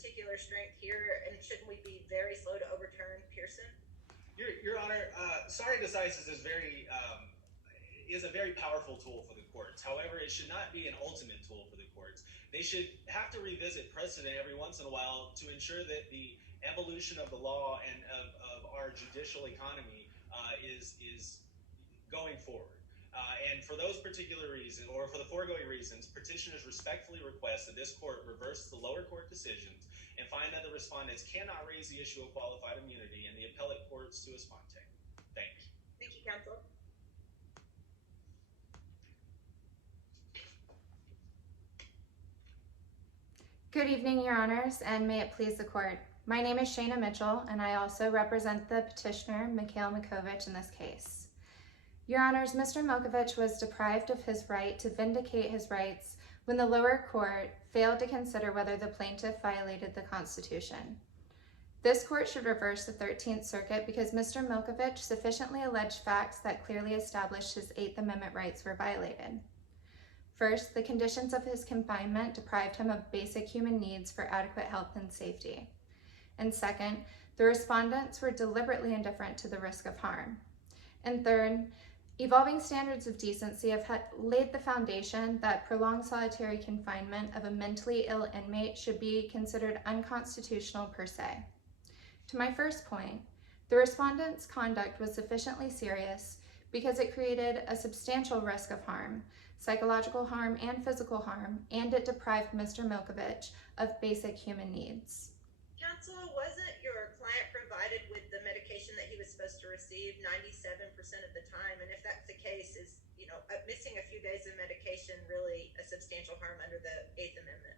particular strength here, and shouldn't we be very slow to overturn Pearson? Your Honor, stare decisis is a very powerful tool for the courts. However, it should not be an ultimate tool for the courts. They should have to revisit precedent every once in a while to ensure that the evolution of the law and of our judicial economy is going forward. And for those particular reasons, or for the foregoing reasons, petitioners respectfully request that this court reverse the lower court decisions and find that the respondents cannot raise the issue of qualified immunity and the appellate courts sua sponte. Thank you. Thank you, counsel. Good evening, Your Honors, and may it please the court. My name is Shayna Mitchell, and I also represent the petitioner, Mikhail Mikovich, in this case. Your Honors, Mr. Mikovich was deprived of his right to vindicate his rights when the lower court failed to consider whether the plaintiff violated the Constitution. This court should reverse the 13th Circuit because Mr. Mikovich sufficiently alleged facts that clearly established his 8th Amendment rights were violated. First, the conditions of his confinement deprived him of basic human needs for adequate health and safety. And second, the respondents were deliberately indifferent to the risk of harm. And third, evolving standards of decency have laid the foundation that prolonged solitary confinement of a mentally ill inmate should be considered unconstitutional per se. To my first point, the respondents' conduct was sufficiently serious because it created a substantial risk of harm, psychological harm and physical harm, and it deprived Mr. Mikovich of basic human needs. Counsel, wasn't your client provided with the medication that he was supposed to receive 97% of the time? And if that's the case, is missing a few days of medication really a substantial harm under the 8th Amendment?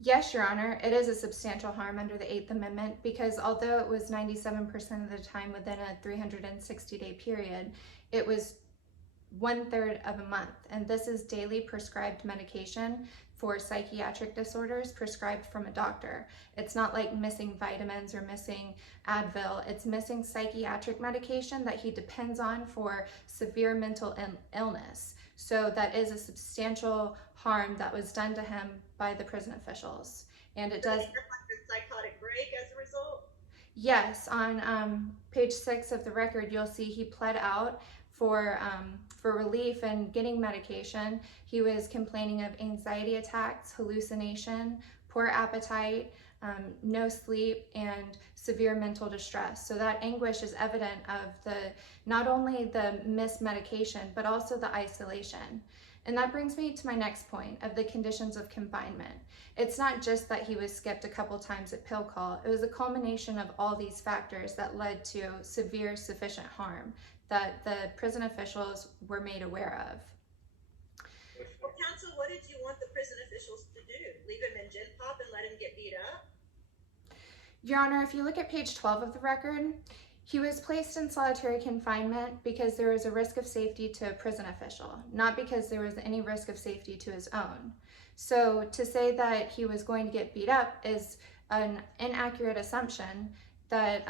Yes, Your Honor, it is a substantial harm under the 8th Amendment because although it was 97% of the time within a 360-day period, it was 1/3 of a month. And this is daily prescribed medication for psychiatric disorders prescribed from a doctor. It's not like missing vitamins or missing Advil. It's missing psychiatric medication that he depends on for severe mental illness. So that is a substantial harm that was done to him by the prison officials. And it does. Did he have a psychotic break as a result? Yes, on page 6 of the record, you'll see he pled out for relief and getting medication. He was complaining of anxiety attacks, hallucination, poor appetite, no sleep, and severe mental distress. So that anguish is evident of not only the missed medication, but also the isolation. And that brings me to my next point of the conditions of confinement. It's not just that he was skipped a couple times at pill call. It was a culmination of all these factors that led to severe sufficient harm that the prison officials were made aware of. Well, counsel, what did you want the prison officials to do? Leave him in gen pop and let him get beat up? Your Honor, if you look at page 12 of the record, he was placed in solitary confinement because there was a risk of safety to a prison official, not because there was any risk of safety to his own. So to say that he was going to get beat up is an inaccurate assumption that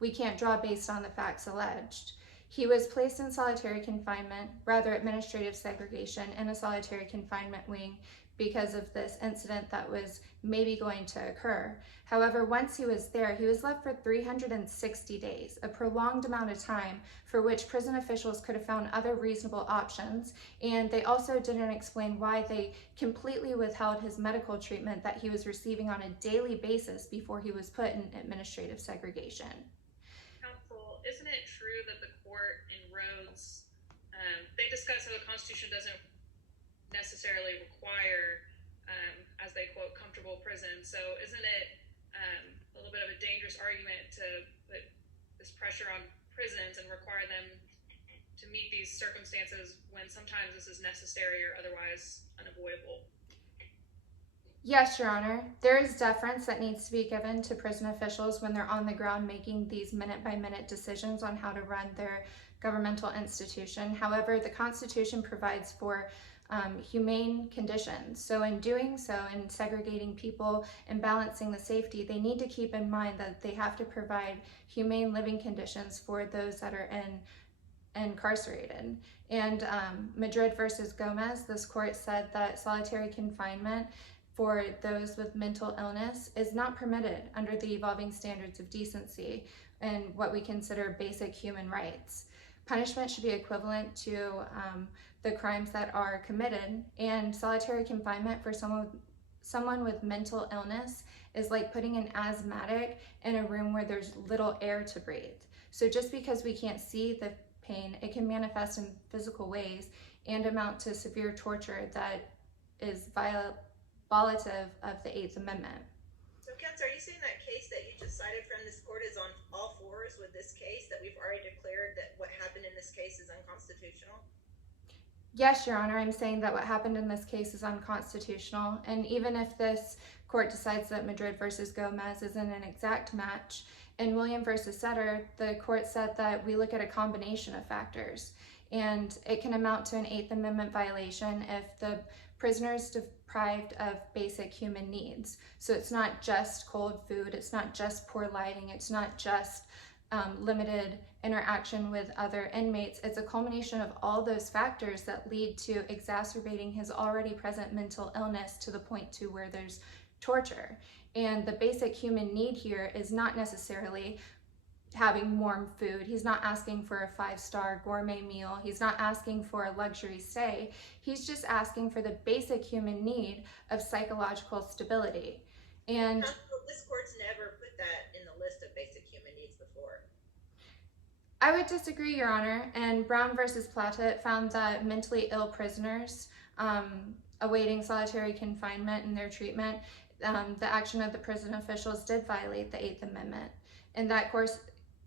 we can't draw based on the facts alleged. He was placed in solitary confinement, rather administrative segregation, in a solitary confinement wing because of this incident that was maybe going to occur. However, once he was there, he was left for 360 days, a prolonged amount of time for which prison officials could have found other reasonable options. And they also didn't explain why they completely withheld his medical treatment that he was receiving on a daily basis before he was put in administrative segregation. Counsel, isn't it true that the court in Rhodes, they discuss how the Constitution doesn't necessarily require, as they quote, comfortable prisons. So isn't it a little bit of a dangerous argument to put this pressure on prisons and require them to meet these circumstances when sometimes this is necessary or otherwise unavoidable? Yes, Your Honor. There is deference that needs to be given to prison officials when they're on the ground making these minute-by-minute decisions on how to run their governmental institution. However, the Constitution provides for humane conditions. So in doing so, in segregating people and balancing the safety, they need to keep in mind that they have to provide humane living conditions for those that are incarcerated. And Madrid versus Gomez, this court said that solitary confinement for those with mental illness is not permitted under the evolving standards of decency and what we consider basic human rights. Punishment should be equivalent to the crimes that are committed, and solitary confinement for someone with mental illness is like putting an asthmatic in a room where there's little air to breathe. So just because we can't see the pain, it can manifest in physical ways and amount to severe torture that is violative of the Eighth Amendment. So, Counselor, are you saying that case that you just cited from this court is on all fours with this case, that we've already declared that what happened in this case is unconstitutional? Yes, Your Honor, I'm saying that what happened in this case is unconstitutional, and even if this court decides that Madrid versus Gomez isn't an exact match, in William versus Sutter, the court said that we look at a combination of factors, and it can amount to an Eighth Amendment violation if the prisoner is deprived of basic human needs. So it's not just cold food, it's not just poor lighting, it's not just limited interaction with other inmates. It's a culmination of all those factors that lead to exacerbating his already present mental illness to the point to where there's torture. And the basic human need here is not necessarily having warm food. He's not asking for a 5-star gourmet meal. He's not asking for a luxury stay. He's just asking for the basic human need of psychological stability. And this court's never put that in the list of basic human needs before. I would disagree, Your Honor. And Brown versus Plata found that mentally ill prisoners awaiting solitary confinement in their treatment, the action of the prison officials did violate the Eighth Amendment. In that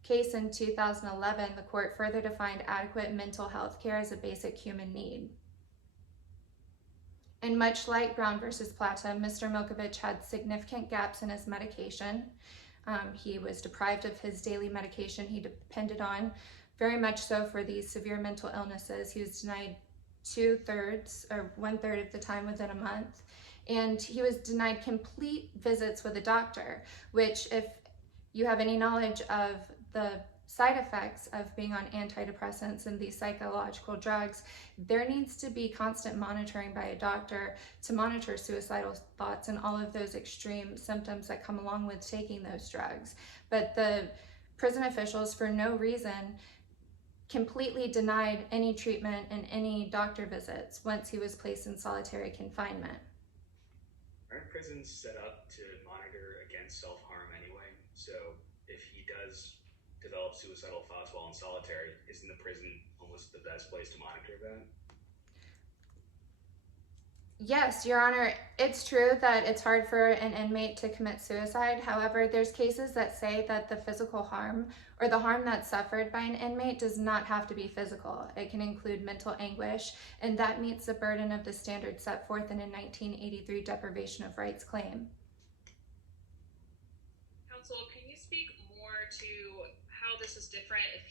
case in 2011, the court further defined adequate mental health care as a basic human need. And much like Brown versus Plata, Mr. Milkovich had significant gaps in his medication. He was deprived of his daily medication he depended on, very much so for these severe mental illnesses. He was denied 2/3 or 1/3 of the time within a month. And he was denied complete visits with a doctor, which, if you have any knowledge of the side effects of being on antidepressants and these psychological drugs, there needs to be constant monitoring by a doctor to monitor suicidal thoughts and all of those extreme symptoms that come along with taking those drugs. But the prison officials, for no reason, completely denied any treatment and any doctor visits once he was placed in solitary confinement. Aren't prisons set up to monitor against self-harm anyway? So if he does develop suicidal thoughts while in solitary, isn't the prison almost the best place to monitor that? Yes, Your Honor, it's true that it's hard for an inmate to commit suicide. However, there's cases that say that the physical harm or the harm that's suffered by an inmate does not have to be physical. It can include mental anguish, and that meets the burden of the standards set forth in a 1983 deprivation of rights claim. Counsel, can you speak more to how this is different if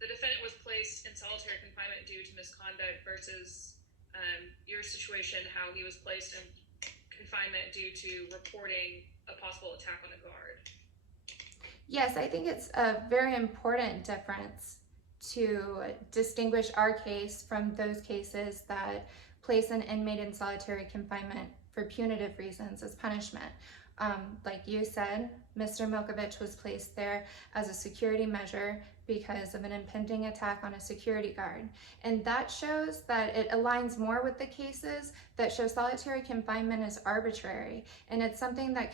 the defendant was placed in solitary confinement due to misconduct versus your situation, how he was placed in confinement due to reporting a possible attack on a guard? Yes, I think it's a very important difference to distinguish our case from those cases that place an inmate in solitary confinement for punitive reasons as punishment. Like you said, Mr. Milkovich was placed there as a security measure because of an impending attack on a security guard. And that shows that it aligns more with the cases that show solitary confinement is arbitrary, and it's something that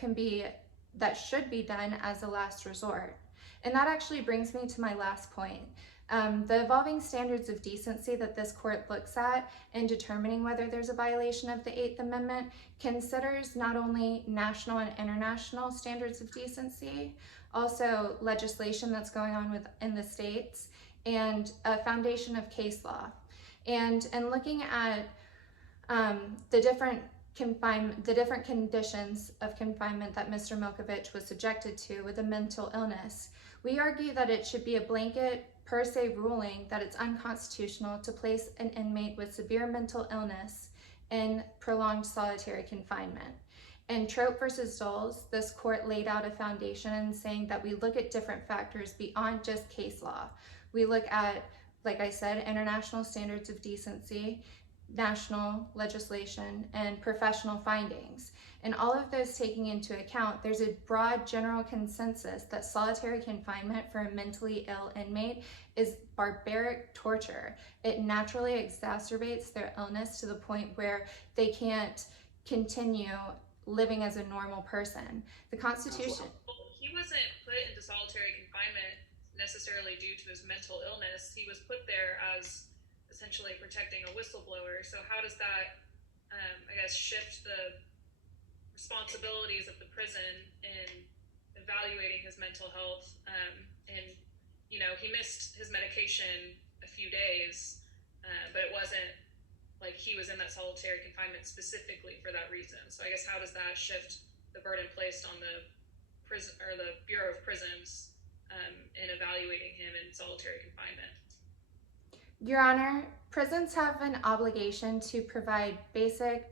should be done as a last resort. And that actually brings me to my last point. The evolving standards of decency that this court looks at in determining whether there's a violation of the Eighth Amendment considers not only national and international standards of decency, also legislation that's going on within the states, and a foundation of case law. And looking at the different conditions of confinement that Mr. Milkovich was subjected to with a mental illness, we argue that it should be a blanket per se ruling that it's unconstitutional to place an inmate with severe mental illness in prolonged solitary confinement. In Trope versus Doles, this court laid out a foundation saying that we look at different factors beyond just case law. We look at, like I said, international standards of decency, national legislation, and professional findings. And all of those taking into account, there's a broad general consensus that solitary confinement for a mentally ill inmate is barbaric torture. It naturally exacerbates their illness to the point where they can't continue living as a normal person. The Constitution... He wasn't put into solitary confinement necessarily due to his mental illness. He was put there as essentially protecting a whistleblower. So how does that, shift the responsibilities of the prison in evaluating his mental health? He missed his medication a few days, but it wasn't like he was in that solitary confinement specifically for that reason. So I guess how does that shift the burden placed on the prison or the Bureau of Prisons in evaluating him in solitary confinement? Your Honor, prisons have an obligation to provide basic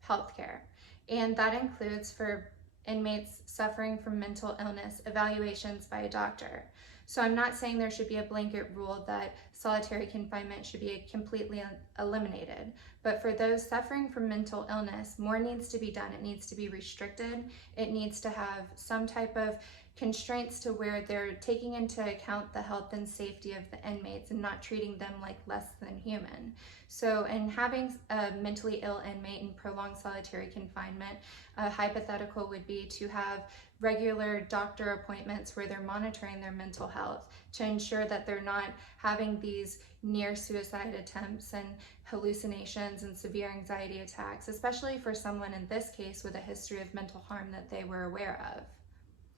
health care, and that includes for inmates suffering from mental illness, evaluations by a doctor. So I'm not saying there should be a blanket rule that solitary confinement should be completely eliminated, but for those suffering from mental illness, more needs to be done. It needs to be restricted. It needs to have some type of constraints to where they're taking into account the health and safety of the inmates and not treating them like less than human. So in having a mentally ill inmate in prolonged solitary confinement, a hypothetical would be to have regular doctor appointments where they're monitoring their mental health to ensure that they're not having these near suicide attempts and hallucinations and severe anxiety attacks, especially for someone in this case with a history of mental harm that they were aware of.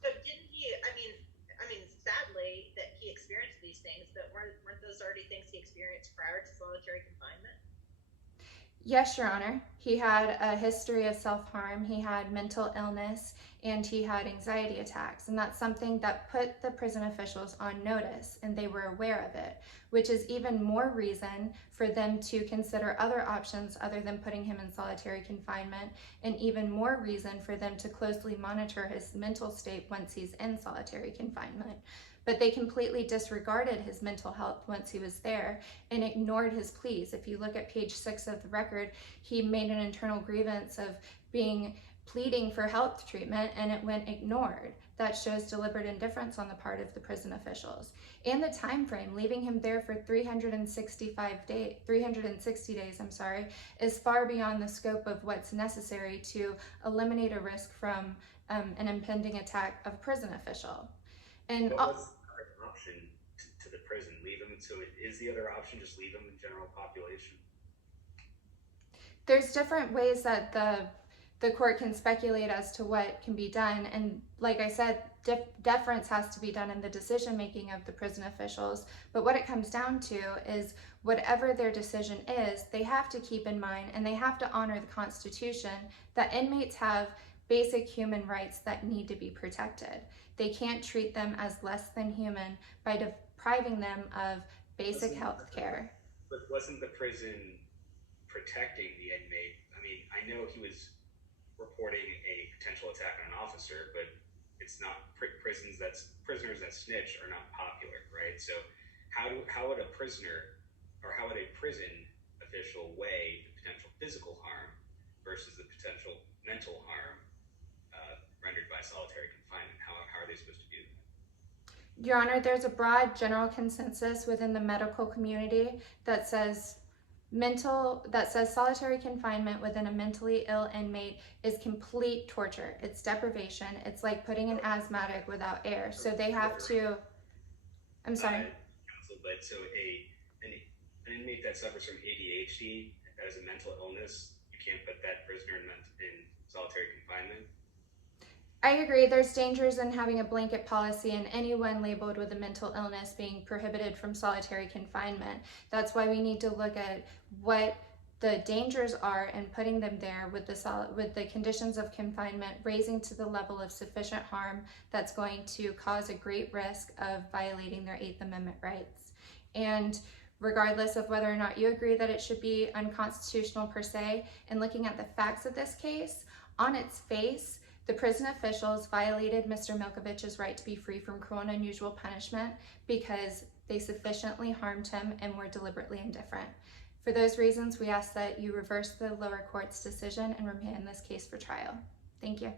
So didn't he, sadly that he experienced these things, but weren't those already things he experienced prior to solitary confinement? Yes, Your Honor. He had a history of self-harm, he had mental illness, and he had anxiety attacks. And that's something that put the prison officials on notice, and they were aware of it, which is even more reason for them to consider other options other than putting him in solitary confinement, and even more reason for them to closely monitor his mental state once he's in solitary confinement. But they completely disregarded his mental health once he was there and ignored his pleas. If you look at page 6 of the record, he made an internal grievance of pleading for health treatment, and it went ignored. That shows deliberate indifference on the part of the prison officials. And the time frame, leaving him there for 360 days, is far beyond the scope of what's necessary to eliminate a risk from an impending attack of a prison official. And what was the other option to the prison? Leave him. So is the other option just leave him in general population? There's different ways that the court can speculate as to what can be done. And like I said, deference has to be done in the decision making of the prison officials. But what it comes down to is whatever their decision is, they have to keep in mind, and they have to honor the Constitution, that inmates have basic human rights that need to be protected. They can't treat them as less than human by depriving them of basic health care. But wasn't the prison protecting the inmate? I mean, I know he was reporting a potential attack on an officer, but it's not prisoners that snitch are not popular, right? So how would a prisoner or how would a prison official weigh the potential physical harm versus the potential mental harm rendered by solitary confinement? How are they supposed to view that? Your Honor, there's a broad general consensus within the medical community that says solitary confinement within a mentally ill inmate is complete torture. It's deprivation. It's like putting an asthmatic without air. So they have to, I'm sorry. But so an inmate that suffers from ADHD that has a mental illness, you can't put that prisoner in solitary confinement? I agree. There's dangers in having a blanket policy and anyone labeled with a mental illness being prohibited from solitary confinement. That's why we need to look at what the dangers are and putting them there with the conditions of confinement raising to the level of sufficient harm that's going to cause a great risk of violating their 8th Amendment rights. And regardless of whether or not you agree that it should be unconstitutional per se, and looking at the facts of this case, on its face, the prison officials violated Mr. Milkovich's right to be free from cruel and unusual punishment because they sufficiently harmed him and were deliberately indifferent. For those reasons, we ask that you reverse the lower court's decision and remand this case for trial. Thank you.